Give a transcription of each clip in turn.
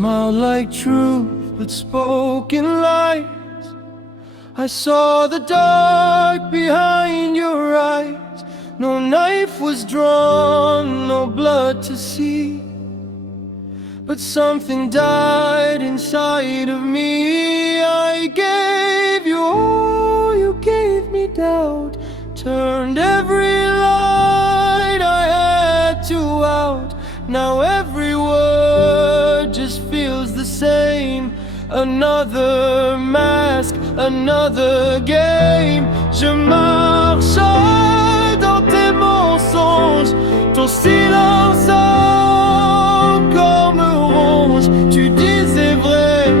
smiled like truth but spoke in lies. I saw the dark behind your eyes. No knife was drawn, no blood to see, but something died inside of me. I gave you all, you gave me doubt, turned every light I had to out. Now every word just feels the same. Another mask, another game. Je marche dans tes mensonges, ton silence encore me ronge. Tu disais vrai,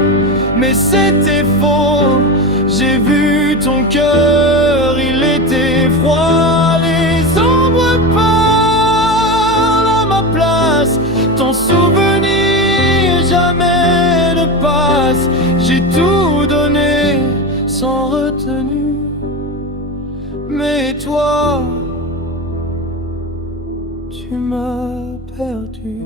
mais c'était faux. J'ai vu ton cœur, il était froid. Les ombres parlent à ma place. Ton souvenir jamais ne passe. J'ai tout donné sans retenue, mais toi, tu m'as perdu.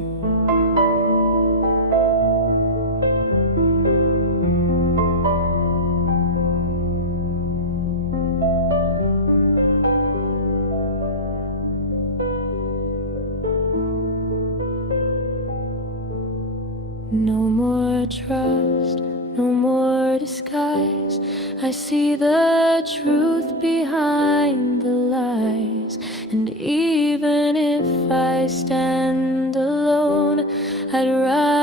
No more trust, no more disguise. I see the truth behind the lies. And even if I stand alone, I'd rather